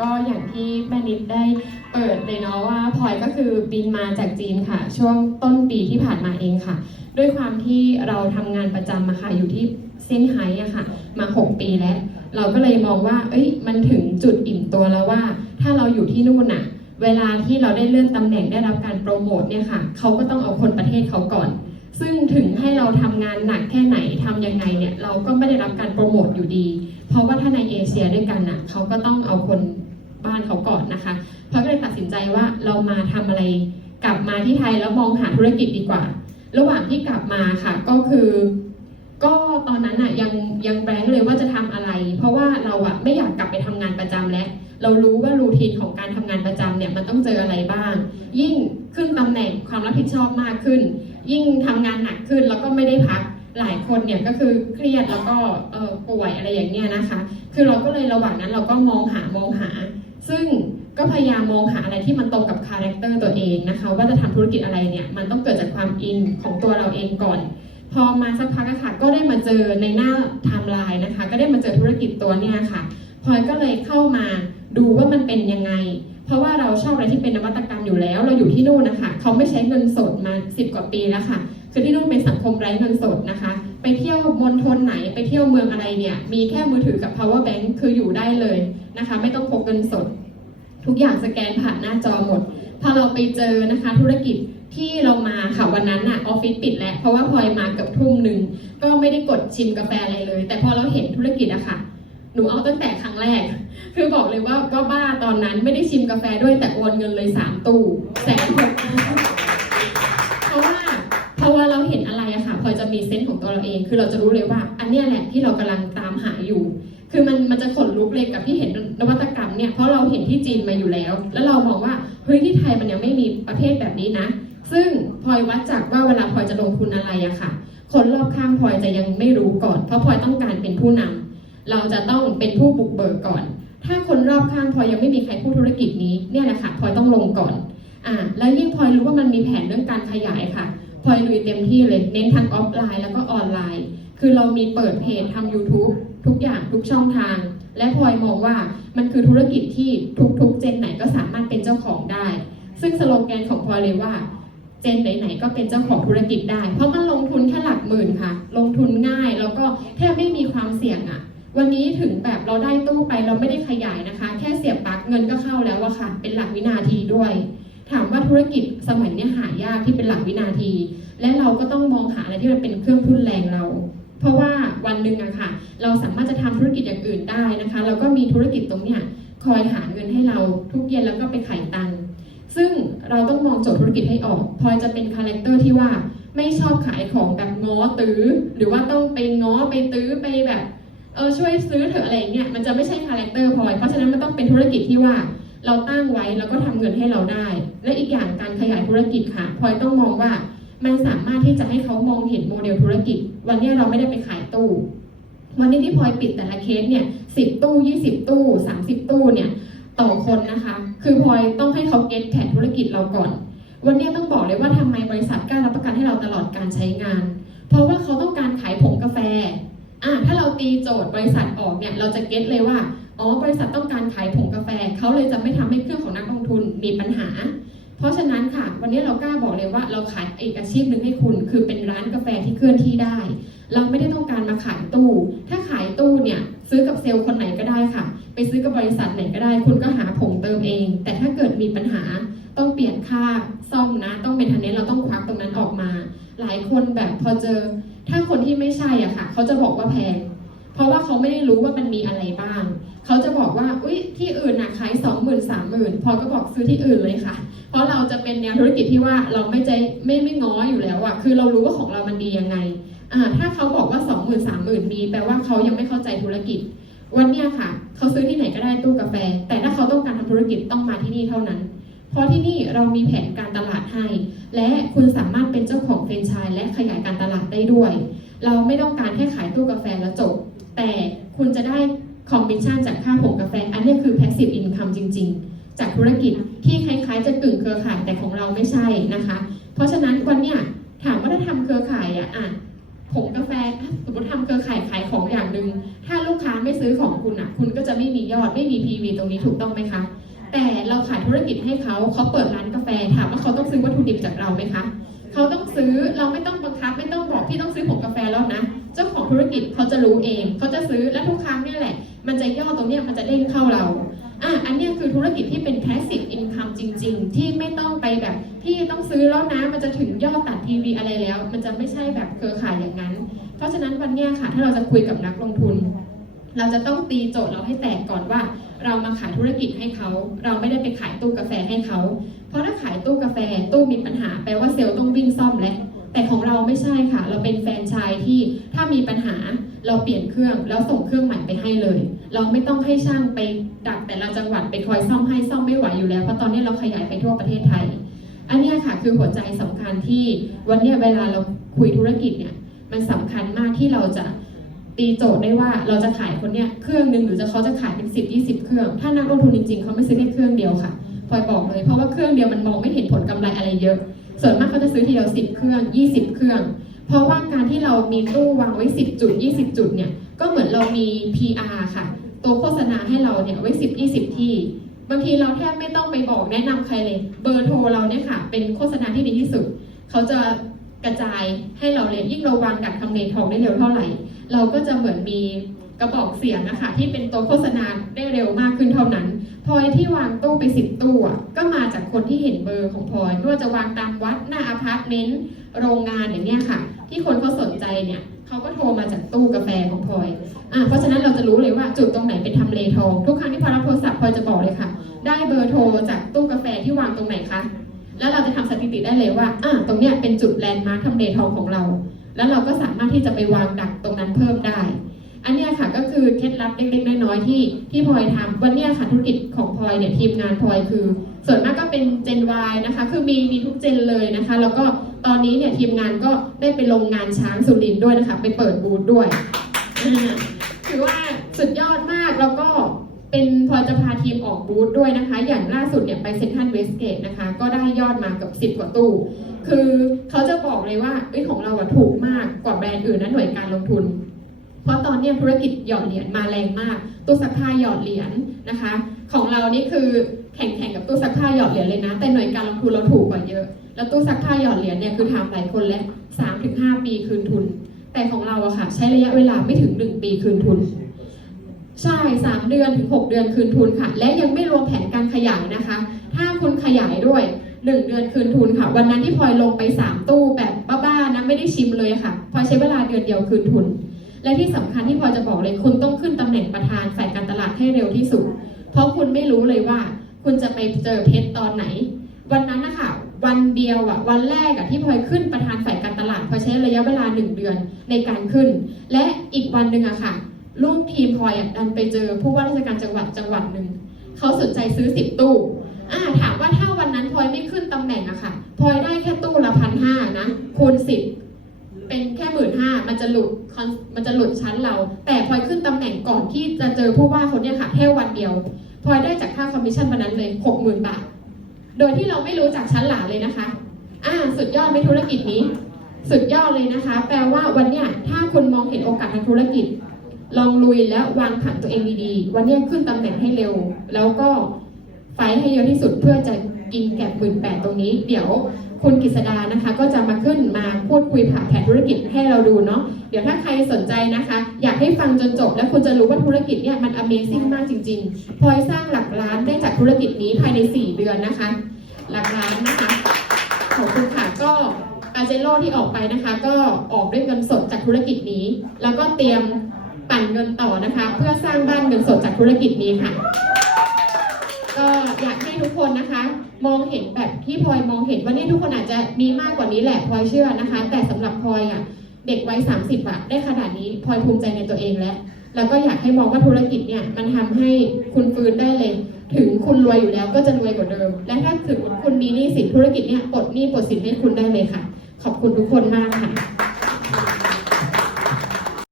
ก็อย่างที่แม่นิดได้เปิดเลยเนาะว่าพลอยก็คือบินมาจากจีนค่ะ ช่วงต้นปีที่ผ่านมาเองค่ะ ด้วยความที่เราทำงานประจำมาค่ะอยู่ที่เซี่ยงไฮ้อะค่ะ มา 6 ปีแล้ว เราก็เลยมองว่า เอ้ยมันถึงจุดอิ่มตัวแล้วว่า ถ้าเราอยู่ที่นู่นน่ะเวลาที่เราได้เลื่อนตำแหน่งได้รับการโปรโมทเนี่ยค่ะเขาก็ต้องเอาคนประเทศเขาก่อน ซึ่งถึงให้เราทำงานหนักแค่ไหนทำยังไงเนี่ยเราก็ไม่ได้รับการโปรโมทอยู่ดี เพราะว่าถ้าในเอเชียด้วยกันน่ะเขาก็ต้องเอาคน บ้านเขาก่อนนะคะเพราะก็เลยตัดสินใจว่าเรามาทำอะไร กลับมาที่ไทยแล้วมองหาธุรกิจดีกว่า ระหว่างที่กลับมาค่ะก็คือ ก็ตอนนั้นอะยังยังแบงค์เลยว่าจะทำอะไร เพราะว่าเราอะไม่อยากกลับไปทำงานประจำแล้วเรารู้ว่ารูทีนของการทำงานประจำเนี่ยมันต้องเจออะไรบ้าง ยิ่งขึ้นตำแหน่งความรับผิดชอบมากขึ้น ยิ่งทำงานหนักขึ้นแล้วก็ไม่ได้พักหลายคนเนี่ยก็คือเครียดแล้วก็เออป่วยอะไรอย่างเงี้ยนะคะ คือเราก็เลยระหว่างนั้นเราก็มองหามองหา ซึ่งก็พยายามมองหาอะไรที่มันตรงกับคาแรคเตอร์ตัวเองนะคะว่าจะทำธุรกิจอะไรเนี่ยมันต้องเกิดจากความอินของตัวเราเองก่อน พอมาสักพักค่ะก็ได้มาเจอในหน้าไทม์ไลน์นะคะ ก็ได้มาเจอธุรกิจตัวเนี้ยค่ะพลอยก็เลยเข้ามาดูว่ามันเป็นยังไง เพราะว่าเราชอบอะไรที่เป็นนวัตกรรมอยู่แล้ว เราอยู่ที่นู่นนะคะเขาไม่ใช้เงินสดมา 10 กว่าปีแล้วค่ะคือที่นู่นเป็นสังคมไร้เงินสดนะคะ ไปเที่ยวมณฑลไหนไปเที่ยวเมืองอะไรเนี่ยมีแค่มือถือกับ power bank คืออยู่ได้เลย นะคะ ไม่ต้องพกเงินสด ทุกอย่างสแกนผ่านหน้าจอหมด พอเราไปเจอนะคะ ธุรกิจที่เรามาค่ะวันนั้นน่ะออฟฟิศปิดแล้วเพราะว่าพลอยมาเกือบทุ่มหนึ่งก็ไม่ได้กดชิมกาแฟอะไรเลย แต่พอเราเห็นธุรกิจอะค่ะหนูเอาตั้งแต่ครั้งแรก คือบอกเลยว่าก็บ้าตอนนั้นไม่ได้ชิมกาแฟด้วยแต่โอนเงินเลยสามตู้แสนหกเพราะว่าเพราะว่าเราเห็นอะไรอะค่ะพลอยจะมีเซนส์ของตัวเราเอง คือเราจะรู้เลยว่า ลาพลอยจะลงทุนอะไรอะค่ะ คนรอบข้างพลอยจะยังไม่รู้ก่อน เพราะพลอยต้องการเป็นผู้นำเราจะต้องเป็นผู้บุกเบิกก่อน ถ้าคนรอบข้างพลอยยังไม่มีใครพูดธุรกิจนี้เนี่ยแหละค่ะพลอยต้องลงก่อนอ่าแล้วยิ่งพลอยรู้ว่ามันมีแผนเรื่องการขยายค่ะพลอยลุยเต็มที่เลยเน้นทั้งออฟไลน์แล้วก็ออนไลน์ คือเรามีเปิดเพจทำ YouTube ทุกอย่างทุกช่องทาง และพลอยมองว่ามันคือธุรกิจที่ทุกๆ เจนไหนก็สามารถเป็นเจ้าของได้ ซึ่งสโลแกนของพลอยเลยว่า เจนไหนๆก็เป็นเจ้าของธุรกิจได้ เพราะมันลงทุนแค่หลักหมื่นค่ะ ลงทุนง่ายแล้วก็แทบไม่มีความเสี่ยงอะวันนี้ถึงแบบเราได้ตู้ไปเราไม่ได้ขยายนะคะ แค่เสียบปลั๊กเงินก็เข้าแล้วอะค่ะ เป็นหลักวินาทีด้วย ถามว่าธุรกิจสมัยนี้หายากที่เป็นหลักวินาที และเราก็ต้องมองหาอะไรที่มันเป็นเครื่องทุนแรงเรา เพราะว่าวันหนึ่งอะค่ะ เราสามารถจะทำธุรกิจอย่างอื่นได้นะคะ แล้วก็มีธุรกิจตรงเนี้ยคอยหาเงินให้เราทุกเย็นแล้วก็ไปขาย เราต้องมองโจทย์ธุรกิจให้ออกพลอยจะเป็นคาแรคเตอร์ที่ว่าไม่ชอบขายของแบบง้อตื้อ หรือว่าต้องไปง้อไปตื้อไปแบบเออช่วยซื้อเถอะอะไรเงี้ยมันจะไม่ใช่คาแรคเตอร์พลอยเพราะฉะนั้นมันต้องเป็นธุรกิจที่ว่าเราตั้งไว้แล้วก็ทำเงินให้เราได้ และอีกอย่างการขยายธุรกิจค่ะพลอยต้องมองว่ามันสามารถที่จะให้เขามองเห็นโมเดลธุรกิจ วันนี้เราไม่ได้ไปขายตู้ วันนี้ที่พลอยปิดแต่ละเคสเนี่ยสิบตู้ยี่สิบตู้สามสิบตู้เนี่ยต่อคนนะคะ คือพลอยต้องให้เขาเก็ตแผนธุรกิจเราก่อน วันนี้ต้องบอกเลยว่าทำไมบริษัทกล้ารับประกันให้เราตลอดการใช้งาน เพราะว่าเขาต้องการขายผงกาแฟอะถ้าเราตีโจทย์บริษัทออกเนี่ยเราจะเก็ตเลยว่าอ๋อบริษัทต้องการขายผงกาแฟเขาเลยจะไม่ทำให้เครื่องของนักลงทุนมีปัญหา เพราะฉะนั้นค่ะ วันนี้เรากล้าบอกเลยว่าเราขายอีกอาชีพหนึ่งให้คุณ คือเป็นร้านกาแฟที่เคลื่อนที่ได้ เราไม่ได้ต้องการมาขายตู้ ถ้าขายตู้เนี่ยซื้อกับเซลล์คนไหนก็ได้ค่ะ ไปซื้อกับบริษัทไหนก็ได้ คุณก็หาผงเติมเอง แต่ถ้าเกิดมีปัญหาต้องเปลี่ยนค่าซ่อมนะ ต้องเป็นทันเนสเราต้องควักตรงนั้นออกมา หลายคนแบบพอเจอ ถ้าคนที่ไม่ใช่อะค่ะ เขาจะบอกว่าแพง เพราะว่าเขาไม่ได้รู้ว่ามันมีอะไรบ้าง เขาจะบอกว่า อุ้ยที่อื่นนะขายสองหมื่นสามหมื่นพอก็บอกซื้อที่อื่นเลยค่ะ เพราะเราจะเป็นแนวธุรกิจที่ว่าเราไม่ใจไม่ไม่ง้ออยู่แล้วอะ คือเรารู้ว่าของเรามันดียังไง ถ้าเขาบอกว่าสองหมื่นสามหมื่นมีแปลว่าเขายังไม่เข้าใจธุรกิจ วันเนี้ยค่ะ เขาซื้อที่ไหนก็ได้ตู้กาแฟ แต่ถ้าเขาต้องการทำธุรกิจต้องมาที่นี่เท่านั้น เพราะที่นี่เรามีแผนการตลาดให้ และคุณสามารถเป็นเจ้าของแฟรนไชส์และขยายการตลาดได้ด้วย เราไม่ต้องการแค่ขายตู้กาแฟแล้วจบ แต่คุณจะได้คอมมิชชั่นจากค่าผงกาแฟ อันนี้คือ passive income จริง ๆ จากธุรกิจที่คล้ายๆ จะกึ่งเครือข่ายแต่ของเราไม่ใช่นะคะ เพราะฉะนั้นวันเนี้ย รงนี้ถูกต้องไหมคะ แต่เราขายธุรกิจให้เขาเขาเปิดร้านกาแฟถามว่าเขาต้องซื้อวัตถุดิบจากเราไหมคะเขาต้องซื้อเราไม่ต้องบังคับไม่ต้องบอกพี่ต้องซื้อผงกาแฟแล้วนะ เจ้าของธุรกิจเขาจะรู้เองเขาจะซื้อและทุกครั้งเนี่ยแหละ มันจะย่อตรงเนี้ยมันจะเด้งเข้าเราอะอันนี้คือธุรกิจที่เป็น passive income จริง ๆ ที่ไม่ต้องไปแบบพี่ต้องซื้อแล้วนะมันจะถึงยอดตัดทีวีอะไรแล้ว มันจะไม่ใช่แบบเครือข่ายอย่างนั้น เพราะฉะนั้นวันนี้ค่ะถ้าเราจะคุยกับนักลงทุน เราจะต้องตีโจทย์เราให้แตกก่อนว่า เรามาขายธุรกิจให้เขา เราไม่ได้ไปขายตู้กาแฟให้เขา เพราะถ้าขายตู้กาแฟตู้มีปัญหาแปลว่าเซลล์ต้องวิ่งซ่อมแล้วแต่ของเราไม่ใช่ค่ะ เราเป็นแฟนชายที่ถ้ามีปัญหาเราเปลี่ยนเครื่องแล้วส่งเครื่องใหม่ไปให้เลย เราไม่ต้องให้ช่างไปดักแต่ละจังหวัดไปคอยซ่อมให้ซ่อมไม่ไหวอยู่แล้วเพราะตอนนี้เราขยายไปทั่วประเทศไทย อันนี้ค่ะคือหัวใจสำคัญที่วันนี้เวลาเราคุยธุรกิจเนี่ยมันสำคัญมากที่เราจะ ตีโจทย์ได้ว่าเราจะขายคนเนี้ยเครื่องหนึ่งหรือจะเขาจะขายเป็นสิบยี่สิบเครื่อง ถ้านักลงทุนจริงๆเขาไม่ซื้อแค่เครื่องเดียวค่ะพลอยบอกเลยเพราะว่าเครื่องเดียวมันมองไม่เห็นผลกำไรอะไรเยอะ ส่วนมากเขาจะซื้อทีเดียวสิบเครื่องยี่สิบเครื่อง เพราะว่าการที่เรามีตู้วางไว้ 10 จุด 20 จุดเนี่ยก็เหมือนเรามี PR ค่ะ ตัวโฆษณาให้เราเนี่ยไว้ 10 20 ที่ บางทีเราแทบไม่ต้องไปบอกแนะนำใครเลย เบอร์โทรเราเนี่ยค่ะ เป็นโฆษณาที่ดีที่สุด เขาจะ กระจายให้เราเลยยิ่งเราวางดักทำเลทองได้เร็วเท่าไหร่ เราก็จะเหมือนมีกระบอกเสียงนะคะที่เป็นตัวโฆษณาได้เร็วมากขึ้นเท่านั้นพลอยที่วางตู้ไปสิบตู้ก็มาจากคนที่เห็นเบอร์ของพลอยไม่ว่าจะวางตามวัดหน้าอพาร์ตเมนต์โรงงานอย่างเนี้ยค่ะ ที่คนเขาสนใจเนี่ยเขาก็โทรมาจากตู้กาแฟของพลอยอะเพราะฉะนั้นเราจะรู้เลยว่าจุดตรงไหนเป็นทำเลทองทุกครั้งที่พลอยรับโทรศัพท์พลอยจะบอกเลยค่ะ ได้เบอร์โทรจากตู้กาแฟที่วางตรงไหนคะ แล้วเราจะทำสถิติได้เลยว่าอะตรงเนี้ยเป็นจุดแลนด์มาร์คทำเลทองของเรา แล้วเราก็สามารถที่จะไปวางดักตรงนั้นเพิ่มได้ อันเนี้ยค่ะก็คือเคล็ดลับเล็กๆน้อยๆที่ที่พลอยทำวันนี้ค่ะธุรกิจของพลอยเนี่ยทีมงานพลอยคือ ส่วนมากก็เป็น Gen Y นะคะ คือมีมีทุกเจนเลยนะคะ แล้วก็ตอนนี้เนี่ยทีมงานก็ได้ไปลงงานช้างสุรินด้วยนะคะ ไปเปิดบูธด้วยถือว่าสุดยอดมากแล้วก็ เป็นพอจะพาทีมออกบูธด้วยนะคะ อย่างล่าสุดเนี่ยไปเซ็นทรัลเวสเกตนะคะ ก็ได้ยอดมากับ 10 กว่าตู้ คือเขาจะบอกเลยว่าเอ้ยของเราอะถูกมากกว่าแบรนด์อื่นนะหน่วยการลงทุน เพราะตอนนี้ธุรกิจหยอดเหรียญมาแรงมาก ตู้ซักผ้าหยอดเหรียญนะคะ ของเรานี่คือแข่งแข่งกับตู้ซักผ้าหยอดเหรียญเลยนะ แต่หน่วยการลงทุนเราถูกกว่าเยอะ แล้วตู้ซักผ้าหยอดเหรียญเนี่ยคือทำหลายคนแล้วสามถึงห้าปีคืนทุน แต่ของเราอะค่ะใช้ระยะเวลาไม่ถึงหนึ่งปีคืนทุน ใช่สามเดือนถึงหกเดือนคืนทุนค่ะ และยังไม่รวมแผนการขยายนะคะ ถ้าคุณขยายด้วยหนึ่งเดือนคืนทุนค่ะ วันนั้นที่พลอยลงไปสามตู้แบบบ้าๆนะไม่ได้ชิมเลยค่ะพลอยใช้เวลาเดือนเดียวคืนทุน และที่สำคัญที่พลอยจะบอกเลยคุณต้องขึ้นตำแหน่งประธานฝ่ายการตลาดให้เร็วที่สุด เพราะคุณไม่รู้เลยว่า คุณจะไปเจอเพชรตอนไหน วันนั้นนะคะวันเดียวอะวันแรกอะที่พลอยขึ้นประธานฝ่ายการตลาดพลอยใช้ระยะเวลาหนึ่งเดือนในการขึ้น และอีกวันหนึ่งอะค่ะ ลูกทีมพลอยดันไปเจอผู้ว่าราชการจังหวัดจังหวัดหนึ่งเขาสนใจซื้อสิบตู้อ่าถามว่าถ้าวันนั้นพลอยไม่ขึ้นตำแหน่งอะค่ะพลอยได้แค่ตู้ละพันห้านะคูณสิบเป็นแค่หมื่นห้ามันจะหลุดมันจะหลุดชั้นเรา แต่พลอยขึ้นตำแหน่งก่อนที่จะเจอผู้ว่าคนเนี้ยค่ะแค่วันเดียวพลอยได้จากค่าคอมมิชชั่นวันนั้นเลยหกหมื่นบาท โดยที่เราไม่รู้จากชั้นหลานเลยนะคะอ่าสุดยอดไหมธุรกิจนี้ สุดยอดเลยนะคะ แปลว่าวันเนี้ยถ้าคุณมองเห็นโอกาสทางธุรกิจ ลองลุยแล้ววางผันตัวเองดีๆ วันเนี้ขึ้นตำแหน่งให้เร็ว แล้วก็ไฟให้เยอะที่สุดเพื่อจะกินแก็บหมื่นแปดตรงนี้ เดี๋ยวคุณกฤษดานะคะ ก็จะมาขึ้นมาพูดคุยผ่าแผนธุรกิจให้เราดูเนาะเดี๋ยวถ้าใครสนใจนะคะ อยากให้ฟังจนจบ แล้วคุณจะรู้ว่าธุรกิจเนี่ยมัน Amazing มากจริงๆพลอยสร้างหลักล้านได้จากธุรกิจนี้ภายใน 4 เดือนนะคะ หลักล้านนะคะขอบคุณค่ะก็อาเจโรที่ออกไปนะคะ ก็ออกด้วยเงินสดจากธุรกิจนี้ แล้วก็เตรียม ปั่นเงินต่อนะคะ เพื่อสร้างบ้านเงินสดจากธุรกิจนี้ค่ะ ก็อยากให้ทุกคนนะคะ มองเห็นแบบที่พลอยมองเห็นว่านี่ทุกคนอาจจะมีมากกว่านี้แหละพลอยเชื่อนะคะ แต่สำหรับพลอยอะเด็กวัย30อะได้ขนาดนี้พลอยภูมิใจในตัวเองแล้วแล้วก็อยากให้มองว่าธุรกิจเนี่ยมันทำให้คุณฟื้นได้เลย ถึงคุณรวยอยู่แล้วก็จะรวยกว่าเดิม และถ้าถึงคุณมีหนี้สินธุรกิจเนี่ยปลดหนี้ปลดสินให้คุณได้เลยค่ะ ขอบคุณทุกคนมากค่ะ